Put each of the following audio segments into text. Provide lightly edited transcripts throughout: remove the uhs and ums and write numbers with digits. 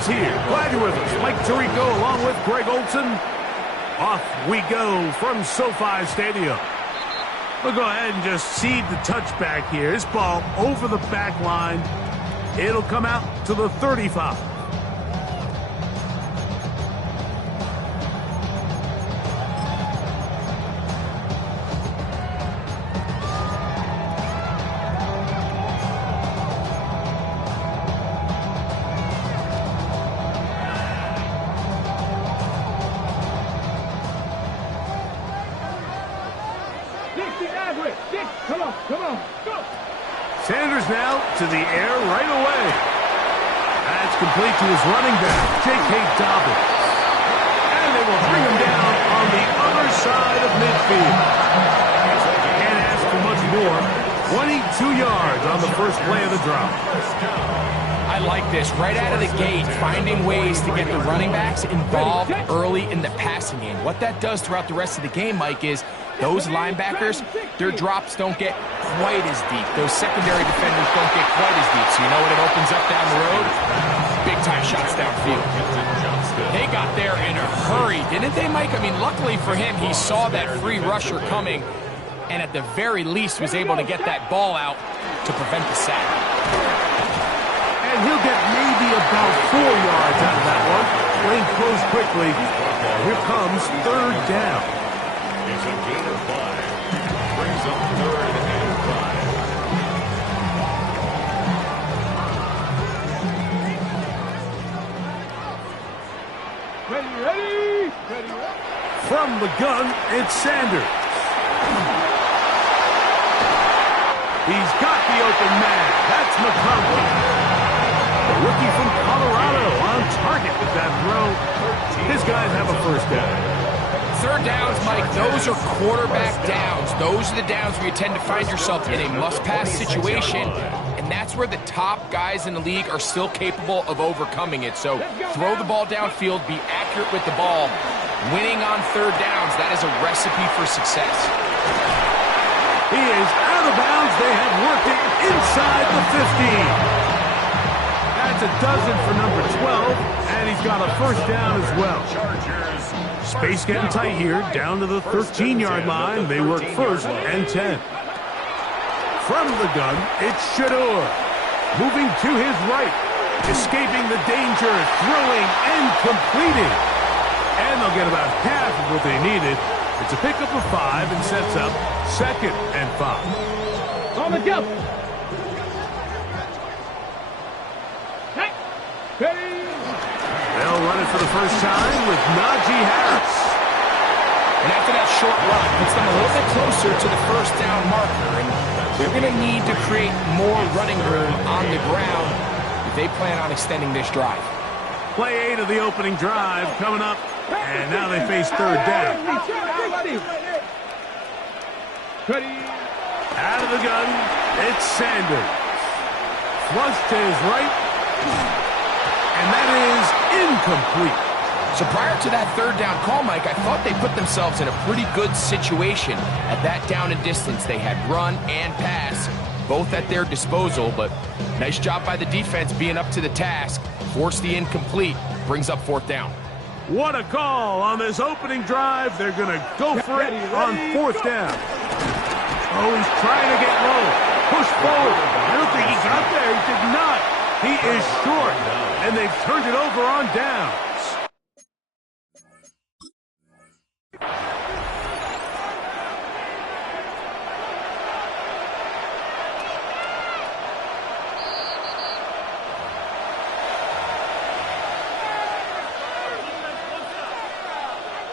is here. Glad you're with us. Mike Tirico along with Greg Olson. Off we go from SoFi Stadium. We'll go ahead and just seed the touchback here. This ball over the back line. It'll come out to the 35. Sanders now to the air right away. That's complete to his running back, J.K. Dobbins. And they will bring him down on the other side of midfield. Can't ask for much more. 22 yards on the first play of the drive. I like this. Right out of the gate, finding ways to get the running backs involved early in the passing game. What that does throughout the rest of the game, Mike, is those linebackers, their drops don't get quite as deep. Those secondary defenders don't get quite as deep. So you know what it opens up down the road? Big-time shots downfield. They got there in a hurry, didn't they, Mike? I mean, luckily for him, he saw that free rusher coming and at the very least was able to get that ball out to prevent the sack. And he'll get maybe about 4 yards out of that one. Lane closed quickly. Here comes third down. It's a gain of 5. Brings up third and 5. Ready. From the gun, it's Sanders. He's got the open man. That's McConkey. The rookie from Colorado on target with that throw. His guys have a first down. Third downs, Mike, those are quarterback downs. Those are the downs where you tend to find yourself in a must-pass situation, and that's where the top guys in the league are still capable of overcoming it. So throw the ball downfield, be accurate with the ball. Winning on third downs, that is a recipe for success. He is out of bounds. They have worked it inside the 15. That's a dozen for number 12, and he's got a first down as well. Space getting tight here, down to the 13-yard line. They work first and 10. From the gun, it's Shador. Moving to his right, escaping the danger, throwing and completing. And they'll get about half of what they needed. It's a pickup of 5 and sets up second and 5. On the jump. They'll run it for the first time with Najee Harris. And after that short run, puts them a little bit closer to the first down marker. And they're going to need to create more running room on the ground if they plan on extending this drive. Play 8 of the opening drive coming up. And now they face third down. Out of the gun, it's Sanders. Flush to his right. And that is incomplete. So prior to that third down call, Mike, I thought they put themselves in a pretty good situation at that down and distance. They had run and pass, both at their disposal, but nice job by the defense being up to the task. Force the incomplete, brings up fourth down. What a call on this opening drive. They're going to go for it on fourth down. Oh, he's trying to get low. Push forward. I don't think he got there. He did not. He is short, and they've turned it over on downs.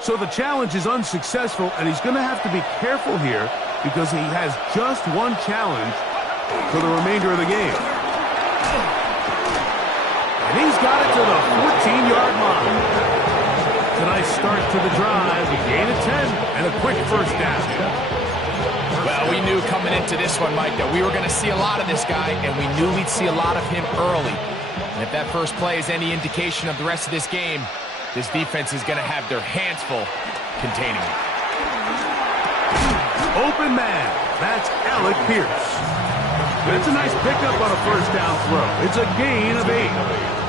So the challenge is unsuccessful, and he's going to have to be careful here because he has just one challenge for the remainder of the game. And he's got it to the 14-yard line. Tonight's start to the drive, a gain of 10 and a quick first down. Well, we knew coming into this one, Mike, that we were going to see a lot of this guy, and we knew we'd see a lot of him early. And if that first play is any indication of the rest of this game, this defense is going to have their hands full containing him. Open man. That's Alec Pierce. That's a nice pickup on a first down throw. It's a gain of 8.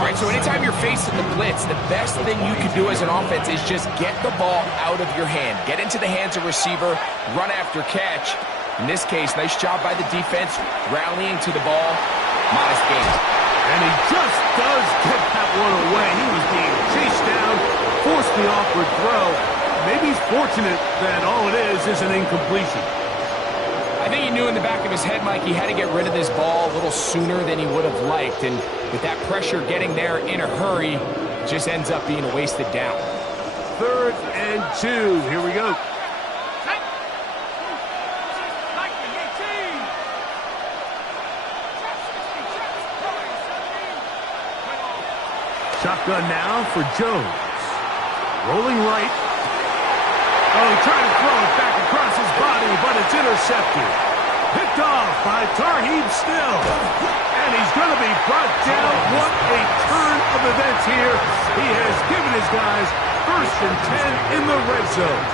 All right? So anytime you're facing the blitz, the best thing you can do as an offense is just get the ball out of your hand. Get into the hands of receiver, run after catch. In this case, nice job by the defense, rallying to the ball. Modest gain. And he just does get that one away. He was being chased down, forced the awkward throw. Maybe he's fortunate that all it is an incompletion. I think he knew in the back of his head, Mike, he had to get rid of this ball a little sooner than he would have liked. And with that pressure getting there in a hurry, it just ends up being a wasted down. 3rd and 2. Here we go. Shotgun now for Jones. Rolling right. Oh, he tried to throw it back across his body, but it's intercepted. Picked off by Tarheeb Still. And he's going to be brought down. What a turn of events here. He has given his guys 1st and 10 in the red zone.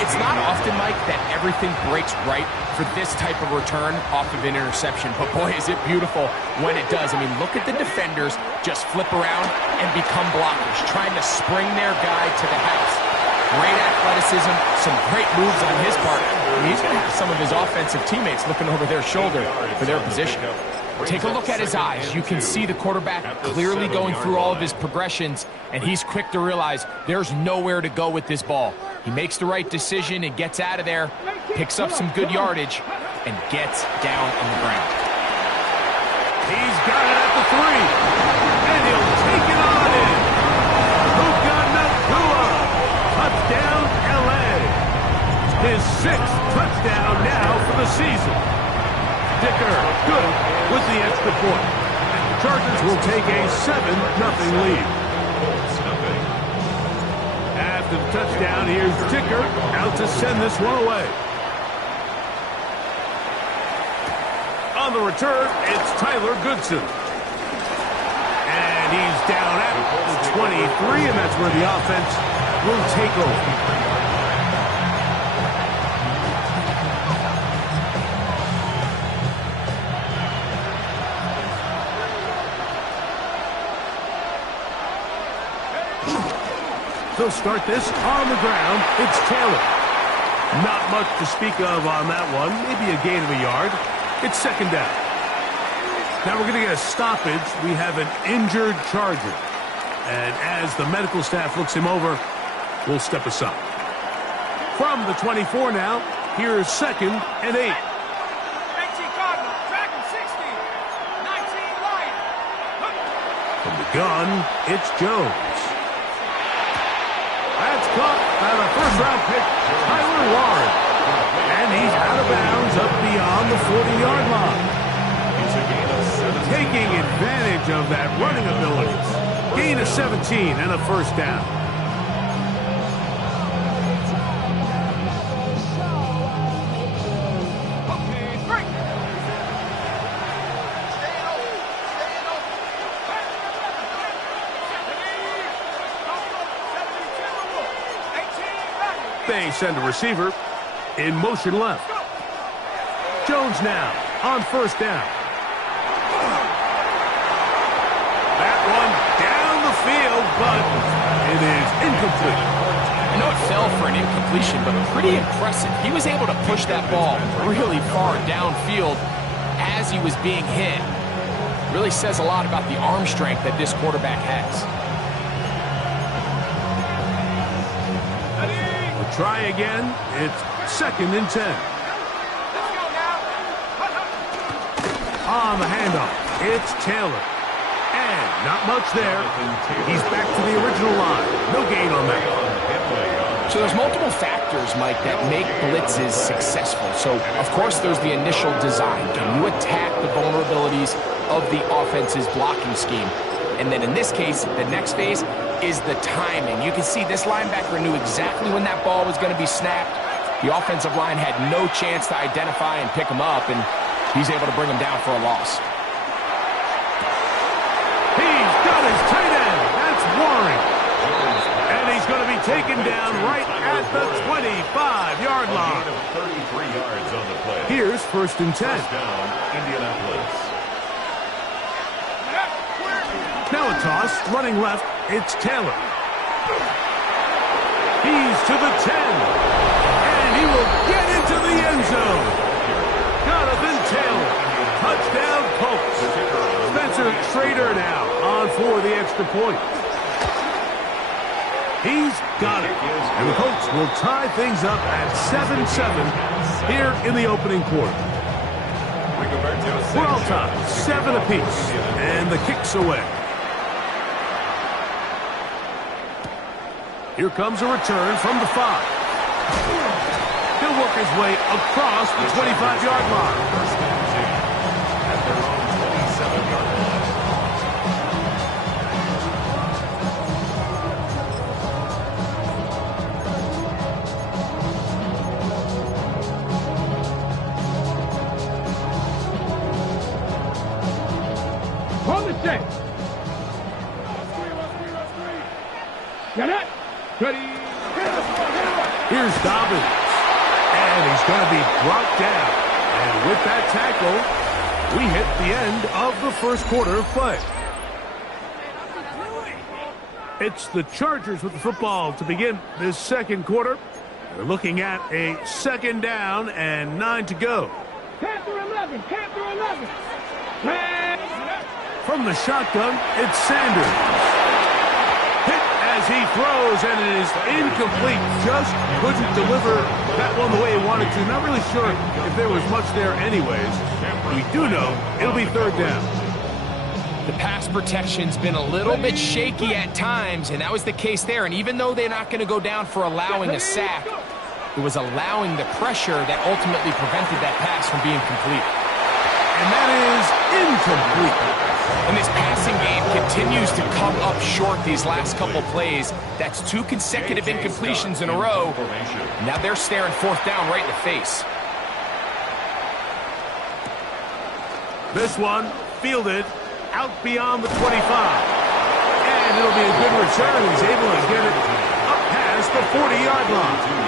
It's not often, Mike, that everything breaks right for this type of return off of an interception. But boy, is it beautiful when it does. I mean, look at the defenders just flip around and become blockers, trying to spring their guy to the house. Great athleticism, some great moves on his part. And he's going to have some of his offensive teammates looking over their shoulder for their position. Take a look at his eyes. You can see the quarterback clearly going through all of his progressions, and he's quick to realize there's nowhere to go with this ball. He makes the right decision and gets out of there, picks up some good yardage, and gets down on the ground. He's got it at the 3, and he'll take it on in. Puka Nacua, touchdown LA. His 6th touchdown now for the season. Dicker, good with the extra point. And the Chargers will take a 7-0 lead. After the touchdown, here's Dicker out to send this one away. On the return, it's Tyler Goodson. And he's down at the 23, and that's where the offense will take over. They'll start this on the ground. It's Taylor. Not much to speak of on that one. Maybe a gain of a yard. It's 2nd down. Now we're going to get a stoppage. We have an injured Charger. And as the medical staff looks him over, we'll step aside. From the 24 now, here's 2nd and 8. From the gun, it's Jones. That's caught by the 1st-round pick, Tyler Warren. And he's out of bounds up beyond the 40-yard line. Taking advantage of that running ability. Gain of 17 and a 1st down. They send a receiver in motion left. Jones now on 1st down. That one down the field, but it is incomplete. I know it fell for an incompletion, but pretty impressive. He was able to push that ball really far downfield as he was being hit. Really says a lot about the arm strength that this quarterback has. Try again. It's 2nd and 10. On the handoff, it's Taylor. And not much there. He's back to the original line. No gain on that. So there's multiple factors, Mike, that make blitzes successful. So, of course, there's the initial design. Can you attack the vulnerabilities of the offense's blocking scheme? And then in this case, the next phase is the timing. You can see this linebacker knew exactly when that ball was going to be snapped. The offensive line had no chance to identify and pick him up, and he's able to bring him down for a loss. He's got his tight end. That's Warren. And he's going to be taken down right at the 25-yard line. 33 yards on the play. Here's 1st and 10. First down, Indianapolis. Now a toss, running left, it's Taylor. He's to the 10, and he will get into the end zone. Jonathan Taylor, touchdown Colts. Spencer Schrader now on for the extra point. He's got it, and the Colts will tie things up at 7-7 here in the opening quarter. We're all tied, 7 apiece, and the kick's away. Here comes a return from the 5. He'll work his way across the 25-yard line. At their own 27-yard line. On the set. Get it. Ready. Here's Dobbins, and he's going to be brought down. And with that tackle, we hit the end of the first quarter of play. It's the Chargers with the football to begin this second quarter. They're looking at a 2nd down and 9 to go. Panther 11. Panther 11. From the shotgun, it's Sanders. Hit as he throws, and it is incomplete. Just couldn't deliver that one the way he wanted to. Not really sure if there was much there anyways. We do know it'll be 3rd down. The pass protection's been a little bit shaky at times, and that was the case there. And even though they're not going to go down for allowing a sack, it was allowing the pressure that ultimately prevented that pass from being complete. And that is incomplete. And this passing game continues to come up short these last couple plays. That's 2 consecutive incompletions in a row. Now they're staring 4th down right in the face. This one fielded out beyond the 25. And it'll be a good return. He's able to get it up past the 40-yard line.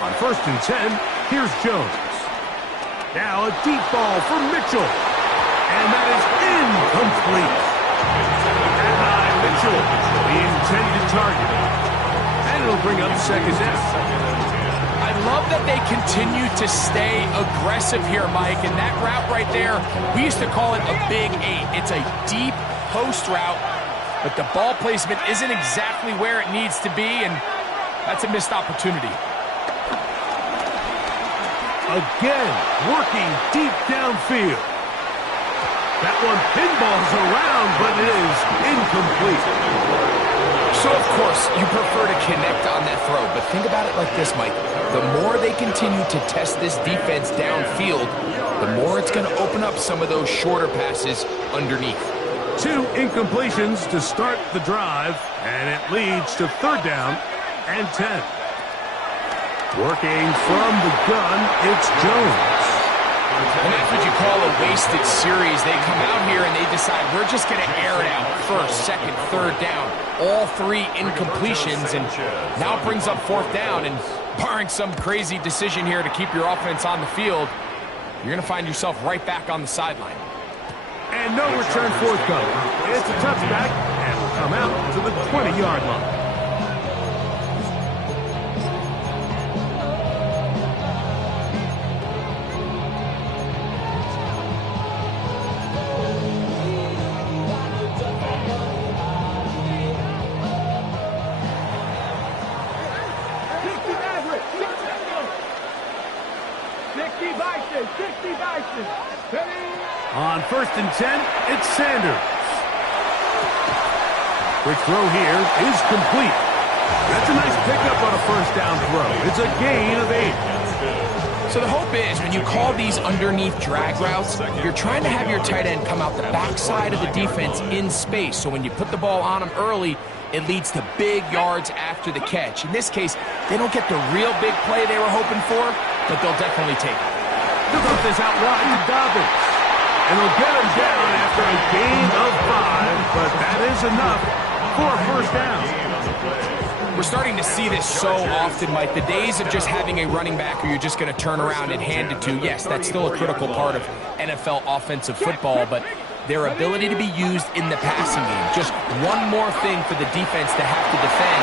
On 1st and 10, here's Jones. Now a deep ball for Mitchell. And that is incomplete. That high Mitchell, the intended target. And it'll bring up 2nd down. I love that they continue to stay aggressive here, Mike. And that route right there, we used to call it a big 8. It's a deep post route, but the ball placement isn't exactly where it needs to be, and that's a missed opportunity. Again, working deep downfield. That one pinballs around, but it is incomplete. So, of course, you prefer to connect on that throw, but think about it like this, Mike. The more they continue to test this defense downfield, the more it's going to open up some of those shorter passes underneath. 2 incompletions to start the drive, and it leads to 3rd down and 10. Working from the gun, it's Jones. And that's what you call a wasted series. They come out here and they decide, we're just going to air it out. 1st, 2nd, 3rd down. All 3 incompletions, and now it brings up 4th down. And barring some crazy decision here to keep your offense on the field, you're going to find yourself right back on the sideline. And no return forthcoming. It's a touchback, and will come out to the 20-yard line. On 1st and 10, it's Sanders. Quick throw here is complete. That's a nice pickup on a first down throw. It's a gain of 8. So the hope is when you call these underneath drag routes, you're trying to have your tight end come out the backside of the defense in space. So when you put the ball on him early, it leads to big yards after the catch. In this case, they don't get the real big play they were hoping for, but they'll definitely take it. They'll put this out wide to Dobbins. And they'll get him down after a gain of 5, but that is enough for a first down. We're starting to see this so often, Mike. The days of just having a running back who you're just going to turn around and hand it to, yes, that's still a critical part of NFL offensive football, but their ability to be used in the passing game, just one more thing for the defense to have to defend,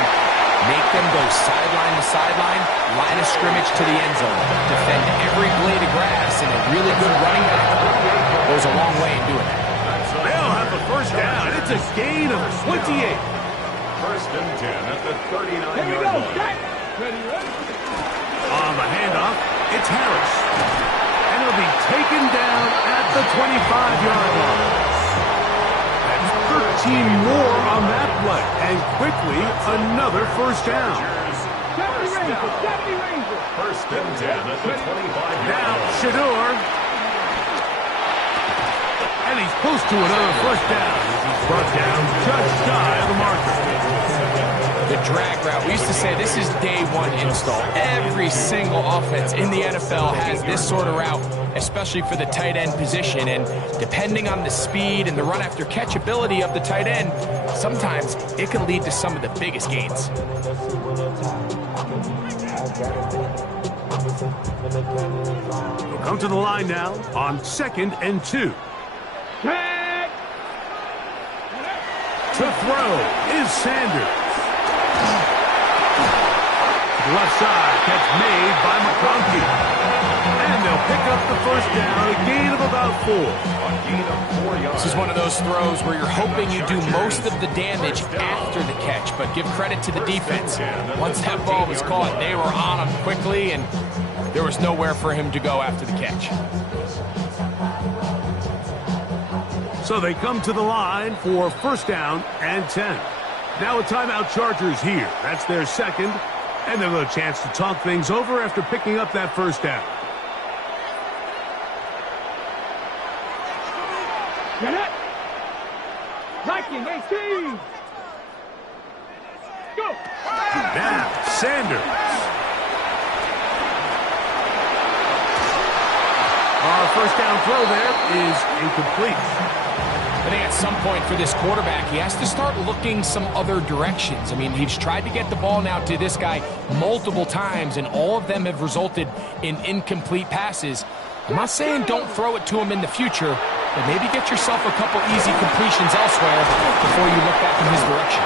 make them go sideline to sideline, line of scrimmage to the end zone, defend every blade of grass, and a really good running back goes a long way in doing that. They'll have the first down. It's a gain of 28. First and 10 at the 39-yard Here we go. line. Ready, ready. On the handoff, it's Harris. And he'll be taken down at the 25-yard line. That's 13 more on that play. And quickly, another first down. 70 Rangers. First and 10 at the 25-yard Now, line. Shador. And he's close to another first down. He's brought down just shy of the marker. The drag route. We used to say this is day one install. Every single offense in the NFL has this sort of route, especially for the tight end position. And depending on the speed and the run after catch ability of the tight end, sometimes it can lead to some of the biggest gains. We'll come to the line now on 2nd and 2. Tag. To throw is Sanders. Left side, catch made by McConkey. And they'll pick up the first down, a gain of about 4. A gain of 4 yards. This is one of those throws where you're hoping you do most of the damage after the catch, but give credit to the defense. Once that ball was caught, they were on him quickly, and there was nowhere for him to go after the catch. So they come to the line for first down and 10. Now a timeout Chargers here. That's their second. And they'll have a chance to talk things over after picking up that first down. Get it. Viking 18. Go. Now, Sanders. Our first down throw there is incomplete. I think at some point for this quarterback, he has to start looking some other directions. I mean, he's tried to get the ball now to this guy multiple times, and all of them have resulted in incomplete passes. I'm not saying don't throw it to him in the future, but maybe get yourself a couple easy completions elsewhere before you look back in his direction.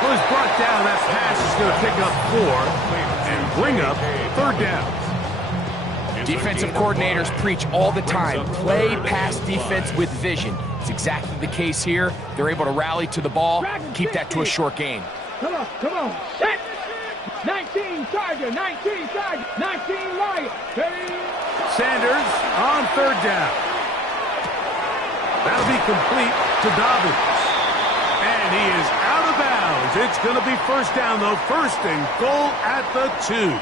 Well, he's brought down. That pass is going to pick up 4 and bring up third down. Defensive coordinators preach all the time, play pass defense with vision. It's exactly the case here. They're able to rally to the ball, keep that to a short gain. Come on, come on. Set. 19 Charger, 19 Charger, 19 Lion. Ready. Sanders on third down. That'll be complete to Dobbins. And he is out of bounds. It's going to be first down, though. First and goal at the 2.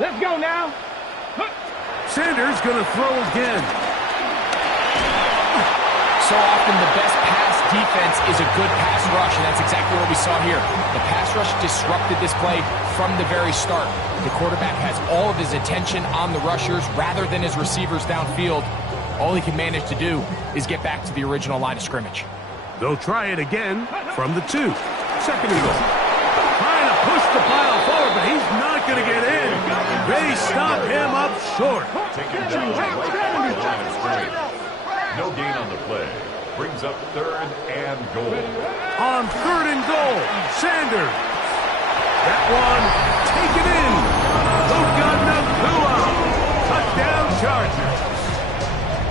Let's go now. Sanders going to throw again. So often the best pass defense is a good pass rush, and that's exactly what we saw here. The pass rush disrupted this play from the very start. The quarterback has all of his attention on the rushers rather than his receivers downfield. All he can manage to do is get back to the original line of scrimmage. They'll try it again from the 2. Second and goal. Trying to push the pile forward, but he's not going to get in. They stop him up short. Taken down right at the line of scrimmage. No gain on the play. Brings up third and goal. On third and goal, Sanders. That one taken in. Luka Nakua. Touchdown Chargers.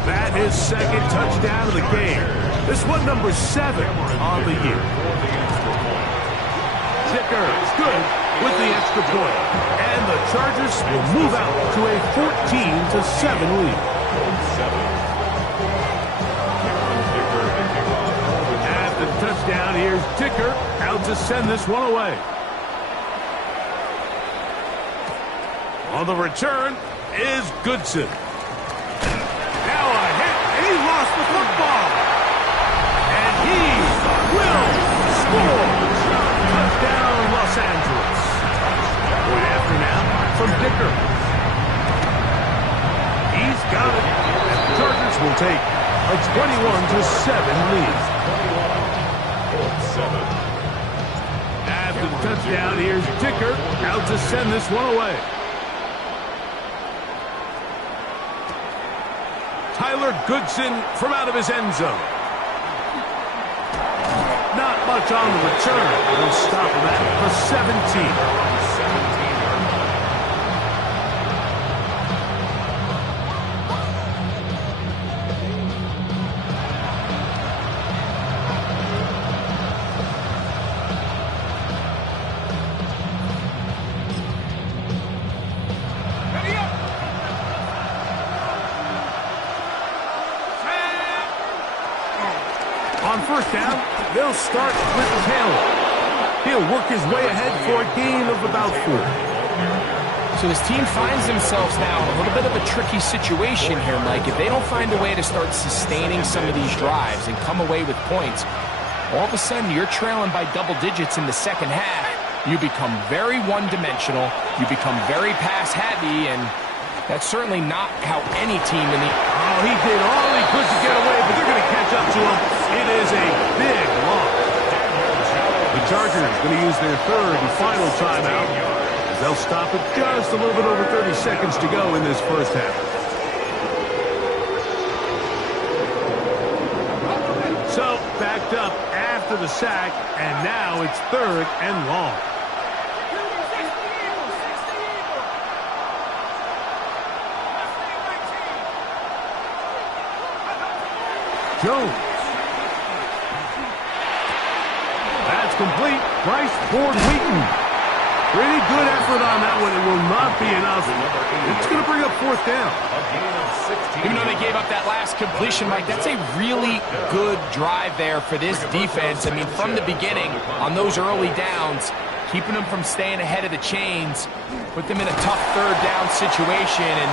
That is second touchdown of the game. This one number 7 on the year. Kicker is good with the extra point. And the Chargers will move out to a 14-7 lead. Here's Dicker out to send this one away. On the return is Goodson. Now a hit, and he lost the football. And he will score. Touchdown, Los Angeles. Point after now from Dicker. He's got it. And the Chargers will take a 21-7 lead. 21-7. After the touchdown, here's Dicker out to send this one away. Tyler Goodson from out of his end zone. Not much on the return. They'll stop him at the 17. On first down, they'll start with Taylor. He'll work his way ahead for a gain of about 4. So this team finds themselves now in a little bit of a tricky situation here, Mike. If they don't find a way to start sustaining some of these drives and come away with points, all of a sudden you're trailing by double digits in the second half. You become very one-dimensional. You become very pass-heavy, and that's certainly not how any team in the... Oh, he did all he could to get away, but they're going to catch up to him. It is a big loss. The Chargers going to use their third and final timeout. They'll stop it just a little bit over 30 seconds to go in this first half. So, backed up after the sack, and now it's third and long. Jones. That's complete. Bryce Ford Wheaton. Pretty good effort on that one. It will not be enough. It's going to bring up fourth down. Even though they gave up that last completion, Mike, that's a really good drive there for this defense. I mean, from the beginning, on those early downs, keeping them from staying ahead of the chains, put them in a tough third down situation, and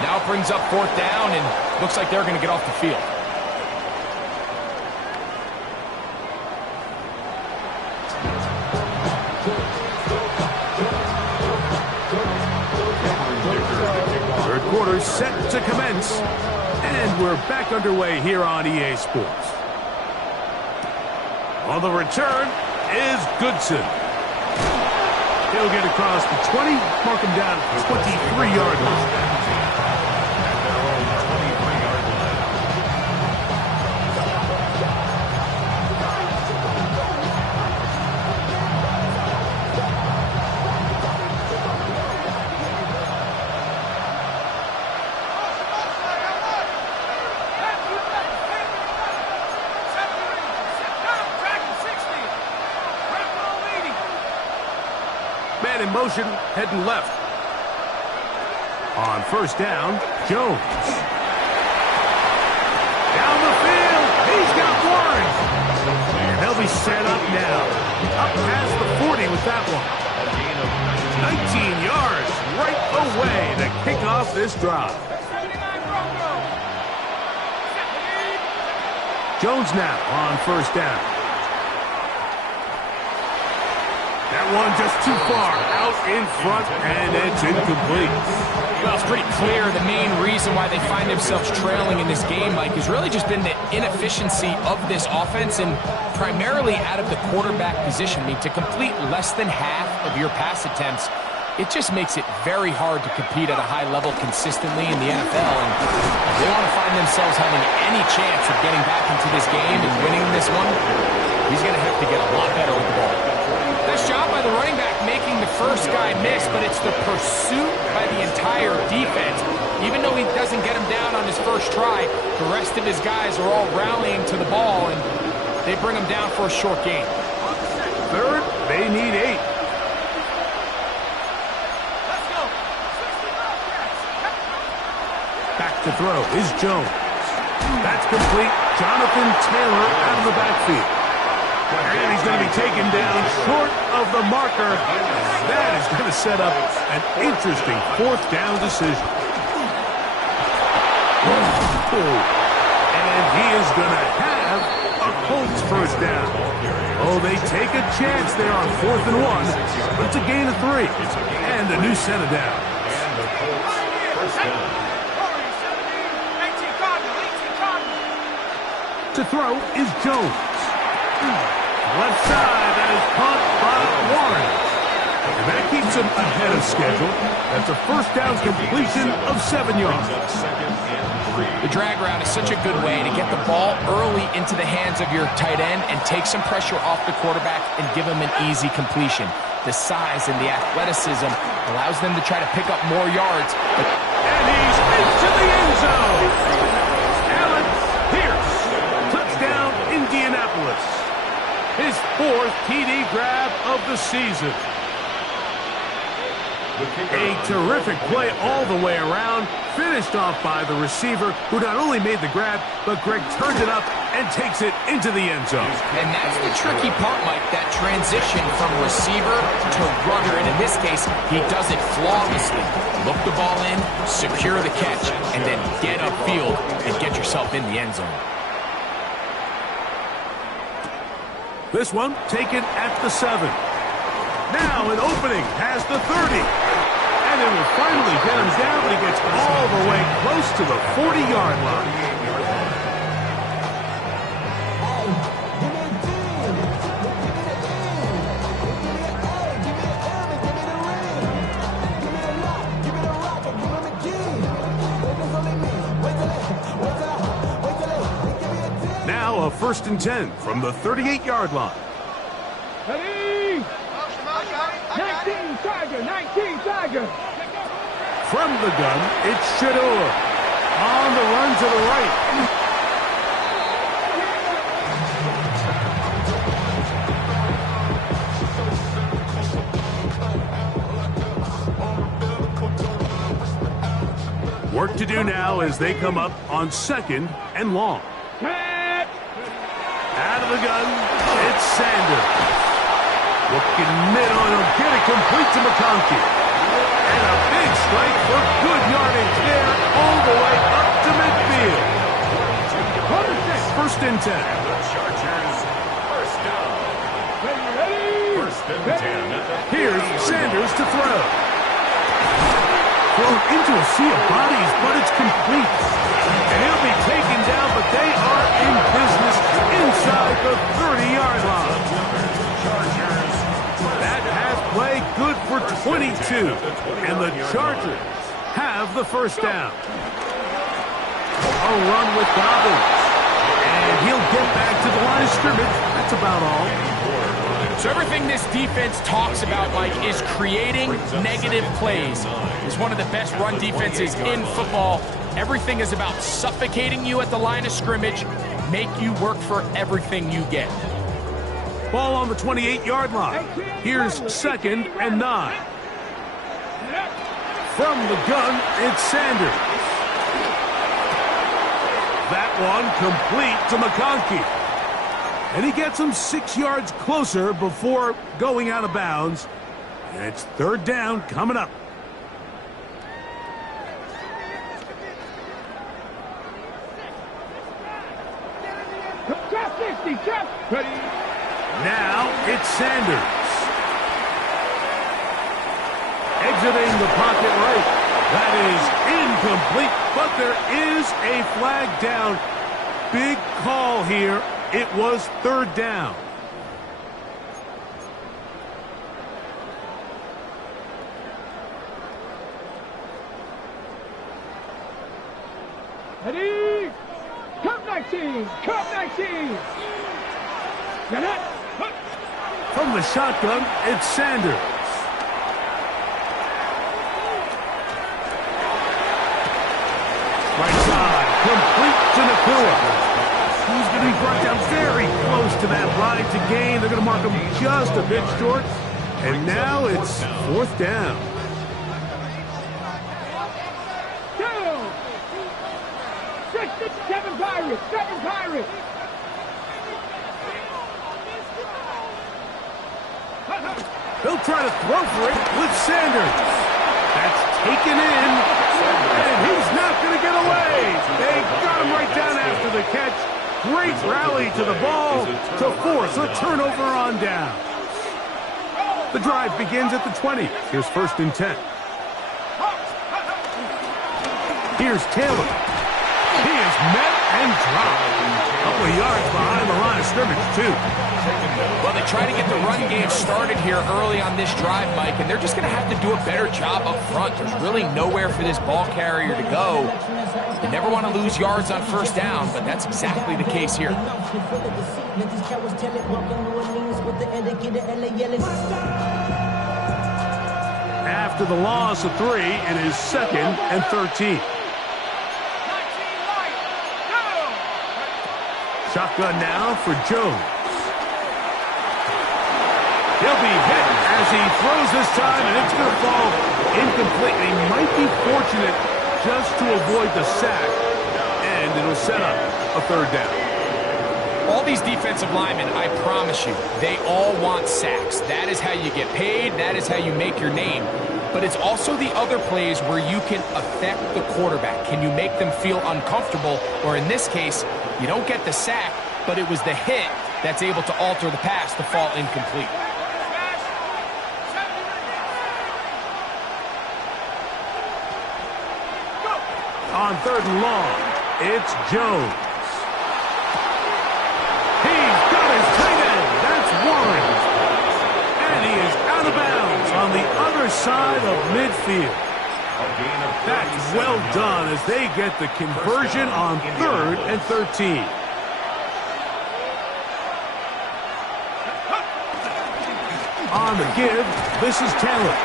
now it brings up fourth down, and looks like they're going to get off the field. Set to commence, and we're back underway here on EA Sports. On the return is Goodson. He'll get across the 20, mark him down at the 23-yard line. Man in motion, heading left. On first down, Jones. Down the field, he's got one. And they'll be set up now. Up past the 40 with that one. 19 yards right away to kick off this drive. Jones now on first down. That one just too far out in front, and it's incomplete. Well, it's pretty clear the main reason why they find themselves trailing in this game, Mike, has really just been the inefficiency of this offense and primarily out of the quarterback position. I mean, to complete less than half of your pass attempts, it just makes it very hard to compete at a high level consistently in the NFL. And if they want to find themselves having any chance of getting back into this game and winning this one, he's going to have to get a lot better with the ball. Nice job by the running back making the first guy miss, but it's the pursuit by the entire defense. Even though he doesn't get him down on his first try, the rest of his guys are all rallying to the ball, and they bring him down for a short gain. Third, they need 8. Back to throw is Jones. That's complete. Jonathan Taylor out of the backfield. And he's going to be taken down short of the marker. That is going to set up an interesting fourth down decision. And he is going to have a Colts first down. Oh, they take a chance there on 4th and 1, but it's a gain of 3. And a new set of downs. And the Colts first down. To throw is Jones. Left side, that is caught by Warren. And that keeps him ahead of schedule. That's a first down completion of 7 yards. The drag route is such a good way to get the ball early into the hands of your tight end and take some pressure off the quarterback and give him an easy completion. The size and the athleticism allows them to try to pick up more yards. And he's into the end zone. Allen Pierce, touchdown Indianapolis. His 4th TD grab of the season. A terrific play all the way around, finished off by the receiver, who not only made the grab, but Greg turned it up and takes it into the end zone. And that's the tricky part, Mike, that transition from receiver to runner. And in this case, he does it flawlessly. Look the ball in, secure the catch, and then get upfield and get yourself in the end zone. This one taken at the 7. Now an opening has the 30. And it will finally get him down, but he gets all the way close to the 40-yard line. Now a 1st and 10 from the 38-yard line. Ready? 19 Tiger, 19 Tiger. From the gun, it's Shador. On the run to the right. Work to do now as they come up on 2nd and long. Out of the gun, it's Sanders. Looking mid on him, get it complete to McConkey. And a big strike for good yardage there, all the way up to midfield. 1st and 10. And the Chargers first down. Ready? 1st and 10. Here's Sanders to throw. Thrown into a sea of bodies, but it's complete. And he'll be taken down, but they are in business inside the 30-yard line. That has play good for 22. And the Chargers have the first down. A run with Dobbins. And he'll get back to the line of scrimmage. That's about all. So everything this defense talks about, Mike, is creating negative plays. It's one of the best run defenses in football. Everything is about suffocating you at the line of scrimmage, make you work for everything you get. Ball on the 28-yard line. Here's 2nd and 9. From the gun, it's Sanders. That one complete to McConkey. And he gets him 6 yards closer before going out of bounds. And it's 3rd down coming up. Ready? Now it's Sanders. Exiting the pocket right. That is incomplete, but there is a flag down. Big call here. It was 3rd down. Ready? Cup 19! Cup 19! Get it? From the shotgun, it's Sanders. Right side, complete to Nakua. He's going to be brought down very close to that line to gain. They're going to mark him just a bit short. And now it's 4th down. Two! 7 Pirates! 7 Pirates! He'll try to throw for it with Sanders. That's taken in, and he's not going to get away. They got him right down after the catch. Great rally to the ball to force a turnover on down. The drive begins at the 20. Here's 1st and 10. Here's Taylor. He is met and dropped. A couple of yards behind the line of scrimmage, too. Well, they try to get the run game started here early on this drive, Mike, and they're just going to have to do a better job up front. There's really nowhere for this ball carrier to go. You never want to lose yards on 1st down, but that's exactly the case here. After the loss of 3, it is 2nd and 13. Shotgun now for Jones. He'll be hit as he throws this time, and it's going to fall incomplete. He might be fortunate just to avoid the sack, and it'll set up a 3rd down. All these defensive linemen, I promise you, they all want sacks. That is how you get paid. That is how you make your name. But it's also the other plays where you can affect the quarterback. Can you make them feel uncomfortable? Or in this case, you don't get the sack, but it was the hit that's able to alter the pass to fall incomplete. On 3rd and long, it's Jones. He's got his tight end. That's Warren. And he is out of bounds on the other side of midfield. That's well done as they get the conversion on 3rd and 13. On the give, this is Taylor.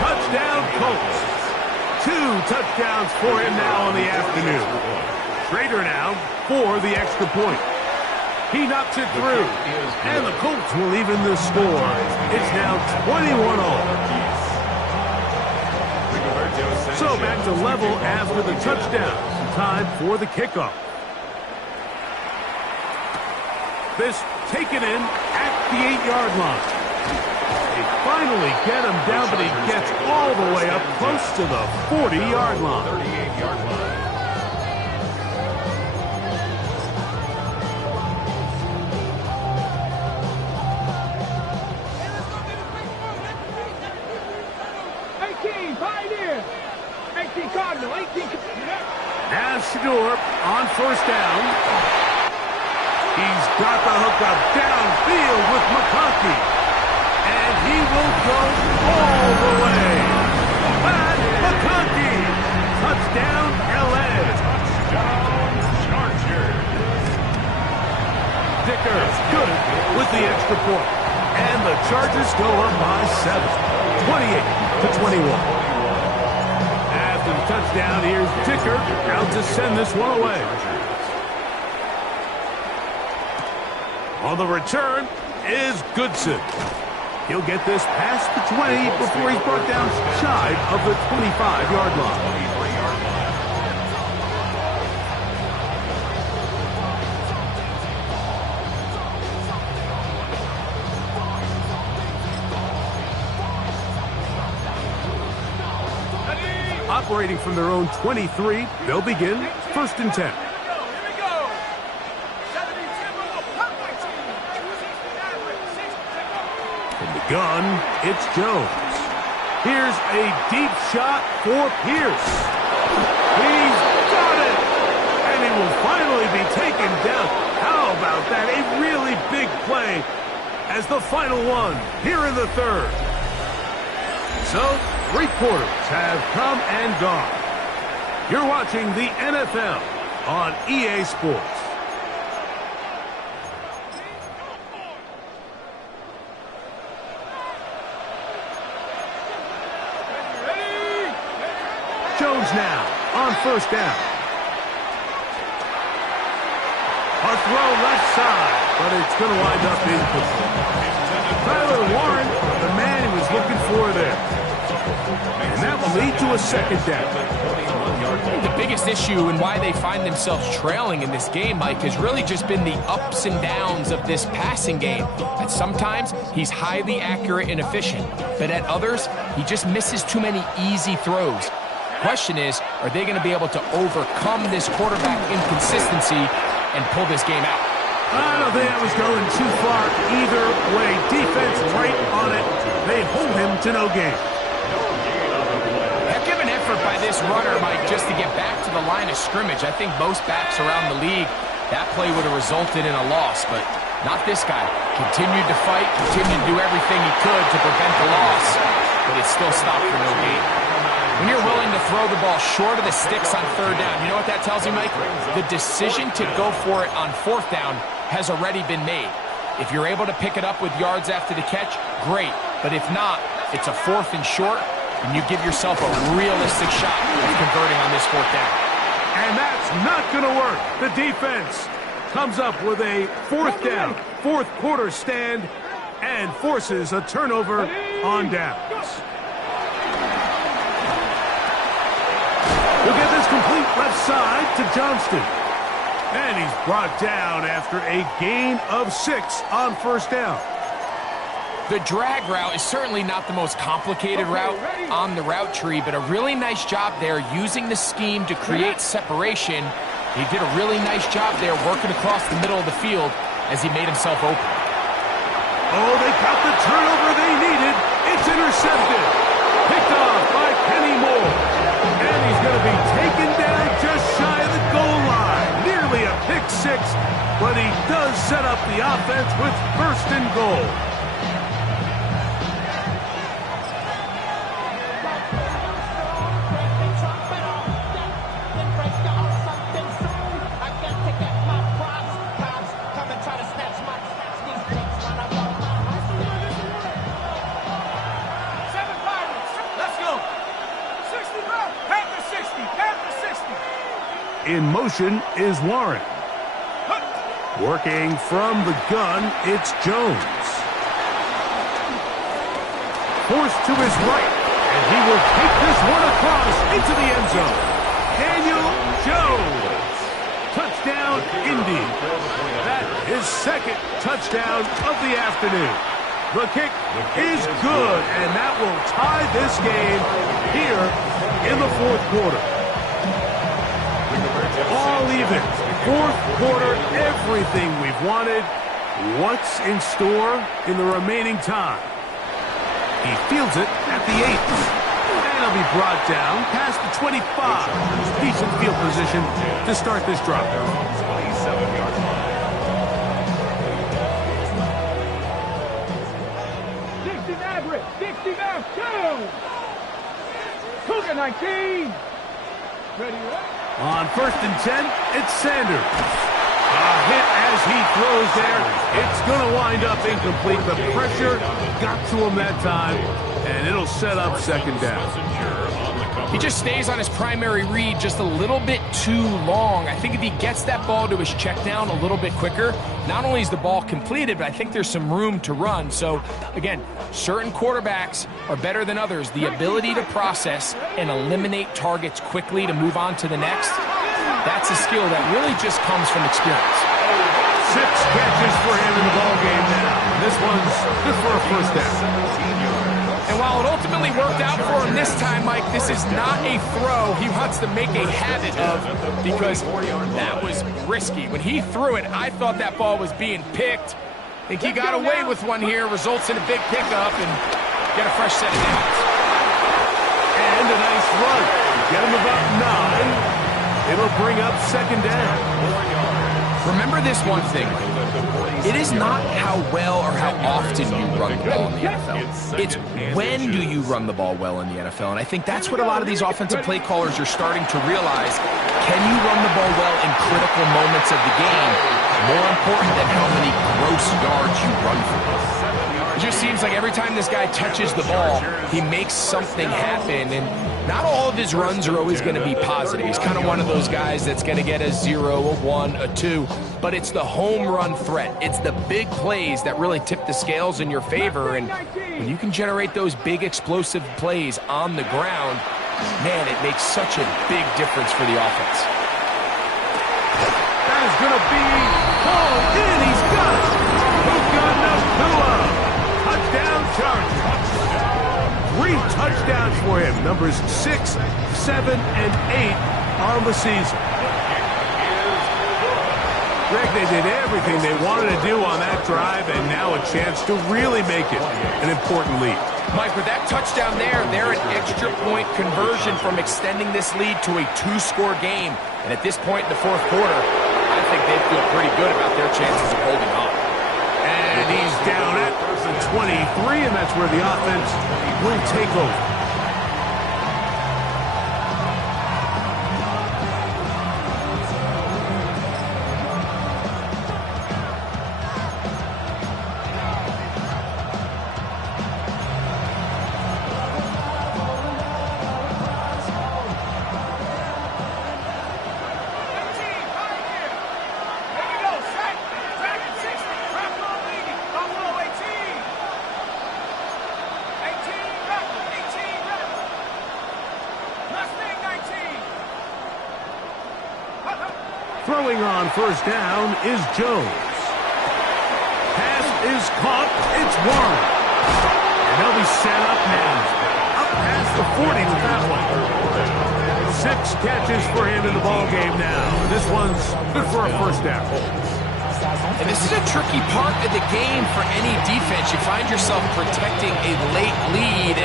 Touchdown, Colts. 2 touchdowns for him now on the afternoon. Schrader now for the extra point. He knocks it through, and the Colts will even the score. It's now 21-all. So back to level after the touchdown. Time for the kickoff. This taken in at the 8-yard line. They finally get him down, but he gets all the way up close to the 40-yard line. 38-yard line. Pioneer. 18 Cardinal. 18. Now Shador on 1st down. He's got the hookup downfield with McConkey. And he will go all the way. Pat McConkey. Touchdown, L.A. Touchdown, Chargers. Dicker good with the extra point. And the Chargers go up by 7. 28-21. After the touchdown, here's Dicker out to send this one away. On the return is Goodson. He'll get this past the 20 before he's brought down shy of the 25-yard line. Operating from their own 23, they'll begin 1st and 10. From the gun, it's Jones. Here's a deep shot for Pierce. He's got it! And he will finally be taken down. How about that? A really big play as the final one here in the 3rd. So, 3 quarters have come and gone. You're watching the NFL on EA Sports. Jones now on 1st down. A throw left side, but it's going to wind up incomplete. Tyler Warren, the man he was looking for there. And that will lead to a 2nd down. The biggest issue and why they find themselves trailing in this game, Mike, has really just been the ups and downs of this passing game. At sometimes, he's highly accurate and efficient, but at others, he just misses too many easy throws. Question is, are they going to be able to overcome this quarterback inconsistency and pull this game out? I don't think I was going too far either way. Defense right on it. They hold him to no gain. Heck of an effort by this runner, Mike, just to get back to the line of scrimmage. I think most backs around the league, that play would have resulted in a loss, but not this guy. Continued to fight, continued to do everything he could to prevent the loss, but it still stopped for no gain. When you're willing to throw the ball short of the sticks on third down, you know what that tells you, Mike? The decision to go for it on fourth down has already been made. If you're able to pick it up with yards after the catch, great. But if not, it's a 4th and short, and you give yourself a realistic shot of converting on this fourth down. And that's not going to work. The defense comes up with a 4th down, 4th quarter stand, and forces a turnover on downs. We'll get this complete left side to Johnston. And he's brought down after a gain of 6 on first down. The drag route is certainly not the most complicated route on the route tree, but a really nice job there using the scheme to create separation. He did a really nice job there working across the middle of the field as he made himself open. Oh, they got the turnover they needed. It's intercepted. Picked off by Kenny Moore. And he's going to be taken down just shy of the goal line. Nearly a pick 6, but he does set up the offense with 1st and goal. In motion is Warren. Working from the gun, it's Jones. Forced to his right, and he will take this one across into the end zone. Daniel Jones. Touchdown, Indy. That is 2nd touchdown of the afternoon. The kick is good, and that will tie this game here in the 4th quarter. All even. 4th quarter, everything we've wanted. What's in store in the remaining time? He fields it at the 8. And he'll be brought down past the 25. Decent field position to start this drive. 27-yard line. 60 average, 60 now, Jones. Cougar 19. Ready, right? On 1st and 10, it's Sanders. A hit as he throws there. It's going to wind up incomplete. The pressure got to him that time, and it'll set up 2nd down. He just stays on his primary read just a little bit too long. I think if he gets that ball to his check down a little bit quicker, not only is the ball completed, but I think there's some room to run. So, again, certain quarterbacks are better than others. The ability to process and eliminate targets quickly to move on to the next, that's a skill that really just comes from experience. 6 catches for him in the ballgame now. This one's good for a 1st down. And while it ultimately worked out for him this time, Mike, this is not a throw he wants to make a habit of because that was risky. When he threw it, I thought that ball was being picked. I think he got away with one here, results in a big pickup, and get a fresh set of downs. And a nice run. Get him about 9. It'll bring up 2nd down. Remember this one thing, it is not how well or how often you run the ball in the NFL. It's when do you run the ball well in the NFL, and I think that's what a lot of these offensive play callers are starting to realize. Can you run the ball well in critical moments of the game? More important than how many gross yards you run for. It just seems like every time this guy touches the ball, he makes something happen, and not all of his runs are always going to be positive. He's kind of one of those guys that's going to get a 0, a 1, a 2, but it's the home run threat. It's the big plays that really tip the scales in your favor, and when you can generate those big explosive plays on the ground, Man, it makes such a big difference for the offense. That is going to be called in. He's got it. Puka Nacua. Touchdown Chargers. 3 touchdowns for him. Numbers 6, 7, and 8 on the season. Greg, they did everything they wanted to do on that drive, and now a chance to really make it an important lead. Mike, with that touchdown there, they're an extra point conversion from extending this lead to a 2-score game. And at this point in the fourth quarter, I think they feel pretty good about their chances of holding on. And he's down at the 23, and that's where the offense will take over. Throwing on first down is Jones. Pass is caught. It's Warren. And they'll be set up now. Up past the 40 with that one. 6 catches for him in the ballgame now. This one's good for a first down. And this is a tricky part of the game for any defense. You find yourself protecting a late lead.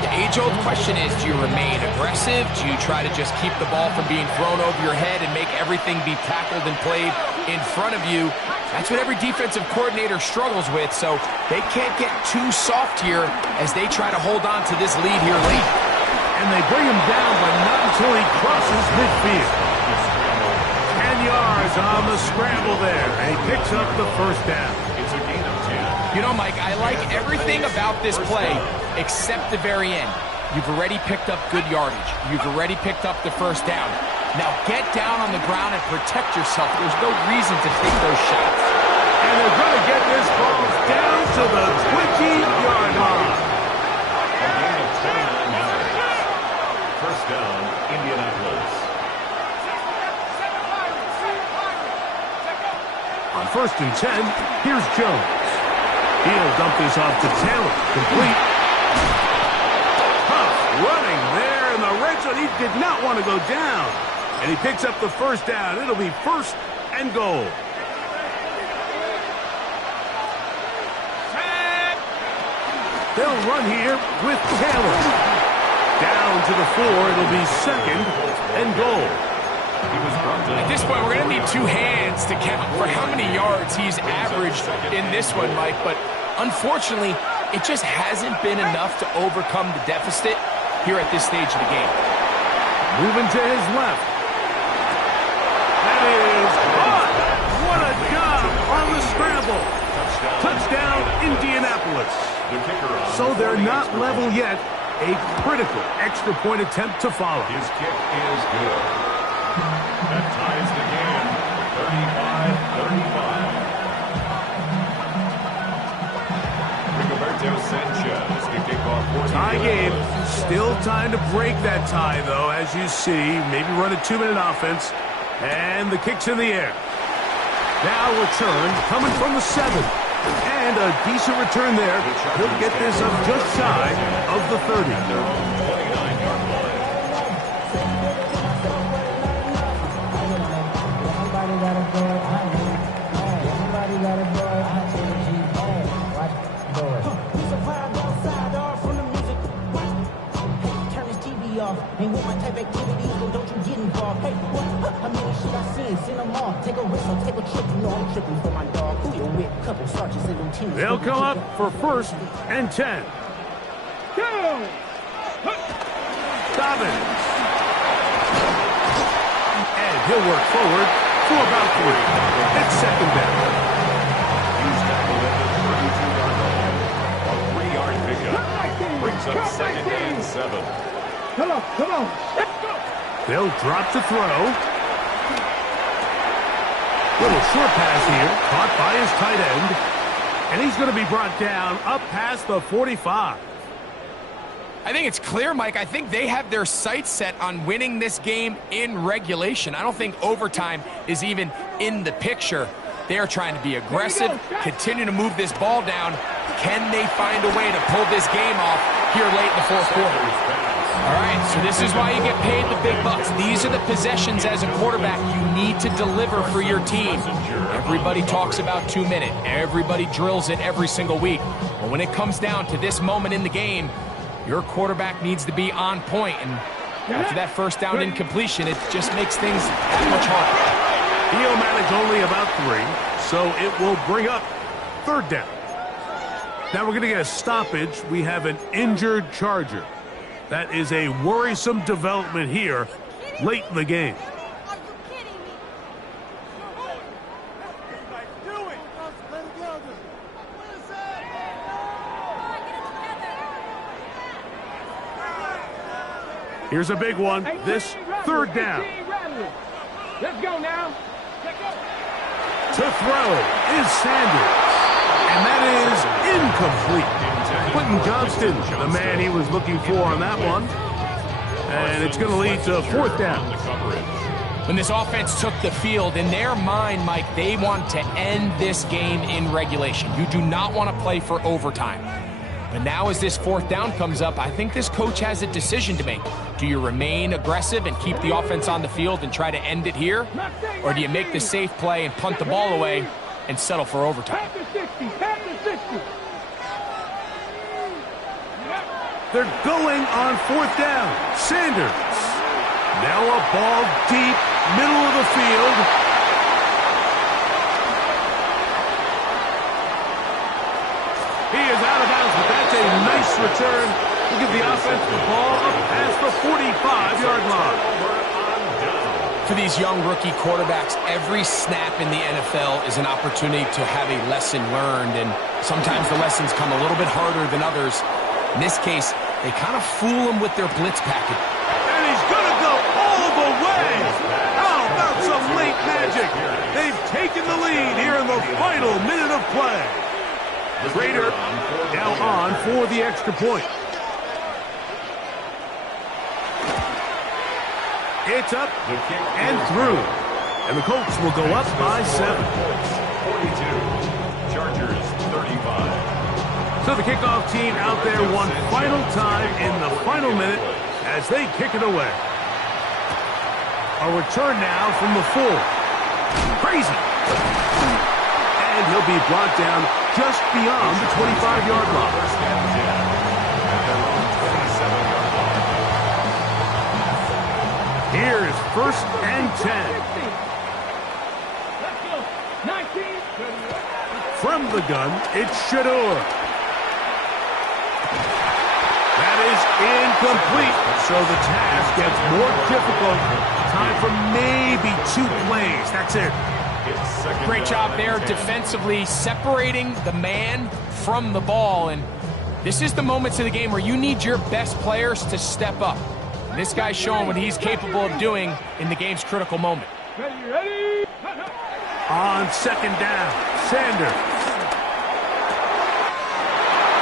The age-old question is, do you remain aggressive? Do you try to just keep the ball from being thrown over your head and make everything be tackled and played in front of you? That's what every defensive coordinator struggles with, so they can't get too soft here as they try to hold on to this lead here late. And they bring him down, but not until he crosses midfield. 10 yards on the scramble there, and he picks up the first down. It's a gain of 10. You know, Mike, I like everything about this play except the very end. You've already picked up good yardage. You've already picked up the first down. Now get down on the ground and protect yourself. There's no reason to take those shots. And they're going to get this ball down to the 20-yard line. A gain of 29 yards. First down, Indianapolis. On first and 10, here's Jones. He'll dump this off to Taylor. Complete. Tough running there in the red zone. He did not want to go down. And he picks up the first down. It'll be first and goal. They'll run here with Taylor. Down to the 4. It'll be second and goal. At this point, we're going to need 2 hands to count for how many yards he's averaged in this one, Mike. But unfortunately, it just hasn't been enough to overcome the deficit here at this stage of the game. Moving to his left. That is caught. What a job on the scramble. Touchdown, Indianapolis. So they're not level yet. A critical extra point attempt to follow. His kick is good. That ties the game, 35-35. Rigoberto Sanchez to kick off. Tie game. Still time to break that tie, though, as you see. Maybe run a 2-minute offense. And the kick's in the air. Now return coming from the 7. And a decent return there. He'll get this up just shy of the 30. Ain't with my type of activities, then don't you get involved. Hey, what? I mean, shit I seen, send them all. Take a risk, I'll take a trip. You know I'm tripping for my dog. Who you with? Couple starches in them teams. They'll come up for first and 10. Go! Dobbins. And he'll work forward to about 3. It's second down. He's tackled at the 32-yard line. A 3-yard pickup. Brings up second and 7. Come on. They'll drop to throw. Little short pass here, caught by his tight end. And he's going to be brought down up past the 45. I think it's clear, Mike. I think they have their sights set on winning this game in regulation. I don't think overtime is even in the picture. They are trying to be aggressive, continue to move this ball down. Can they find a way to pull this game off here late in the fourth quarter? All right, so this is why you get paid the big bucks. These are the possessions as a quarterback you need to deliver for your team. Everybody talks about 2 minutes. Everybody drills it every single week. But when it comes down to this moment in the game, your quarterback needs to be on point. And after that first down incompletion, it just makes things that much harder. He'll manage only about 3, so it will bring up 3rd down. Now we're going to get a stoppage. We have an injured Charger. That is a worrisome development here late in the game. Are you kidding me? Here's a big one. This 3rd down. Let's go now. To throw is Sanders. And that is incomplete. Quentin Johnston, the man he was looking for on that one. And it's going to lead to 4th down. When this offense took the field, in their mind, Mike, they want to end this game in regulation. You do not want to play for overtime. But now as this 4th down comes up, I think this coach has a decision to make. Do you remain aggressive and keep the offense on the field and try to end it here? Or do you make the safe play and punt the ball away and settle for overtime? They're going on 4th down. Sanders. Now a ball deep, middle of the field. He is out of bounds, but that's a nice return. We'll give the offense the ball up past the 45-yard line. For these young rookie quarterbacks, every snap in the NFL is an opportunity to have a lesson learned, and sometimes the lessons come a little bit harder than others. In this case, they kind of fool him with their blitz package. And he's going to go all the way. How about some late magic? They've taken the lead here in the final minute of play. Raider now on for the extra point. It's up and through. And the Colts will go up by 7. 42. Chargers 35. So the kickoff team out there one final time in the final minute as they kick it away. A return now from the 4. Crazy. And he'll be brought down just beyond the 25-yard line. Here is 1st and 10. From the gun, it's Shador. That is incomplete, so the task gets more difficult. Time for maybe 2 plays. That's it. Great job there defensively, separating the man from the ball. And this is the moments of the game where you need your best players to step up. And this guy's showing what he's capable of doing in the game's critical moment. Ready? On 2nd down, Sanders.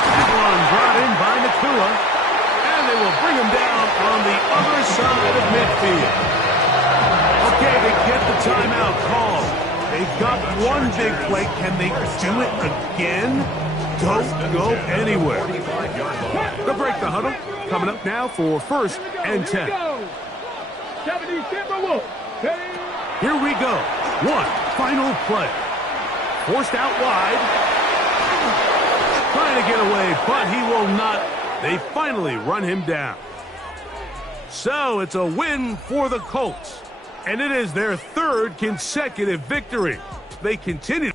That one brought in by Nakua. And they will bring him down on the other side of midfield. Okay, they get the timeout call. They've got one big play. Can they do it again? Don't go anywhere. They'll break the huddle. Coming up now for 1st and 10. Here we go. One final play. Forced out wide. Trying to get away, but he will not. They finally run him down. So it's a win for the Colts. And it is their 3rd consecutive victory. They continue.